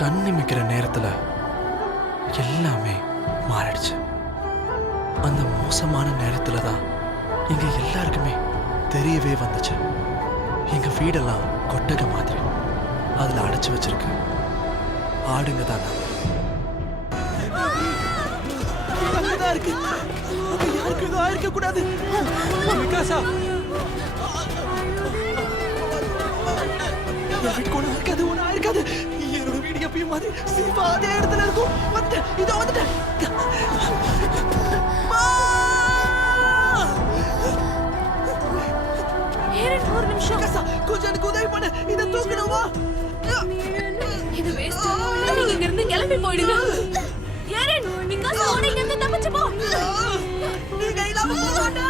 கண் நிமிக்கிற நேரத்துல எல்லாமே மாறிடுச்சு. அந்த மோசமான நேரத்துல தான் எங்க எல்லாருக்குமே தெரியவே வந்துச்சு, எங்க வீடெல்லாம் கொட்டகை மாதிரி அதுல அடைச்சு வச்சிருக்கு ஆடுங்க தான். இருக்கு யாருக்கு எதுவும் ஆயிருக்க கூடாது. விகாசா வீட்டுக்கு இருக்காது, ஒன்னும் ஆயிருக்காது. என்னோட வீடு எப்பயும் மாதிரி சிவா அதே இடத்துல இருக்கும். வந்துட்டேன், இதோ வந்துட்டேன். ஒரு நிமிஷம் கொஞ்சம் எனக்கு உதவி பண்ணு, இதை தூக்கணுமா? இது வேஸ்ட். நீங்க இங்க இருந்து கிளம்பி போயிடுங்க. ஏரன், விகாஸ் ஓடி இங்க இருந்து தப்பிச்சு போ. நீங்க இல்லாம போக மாட்டா.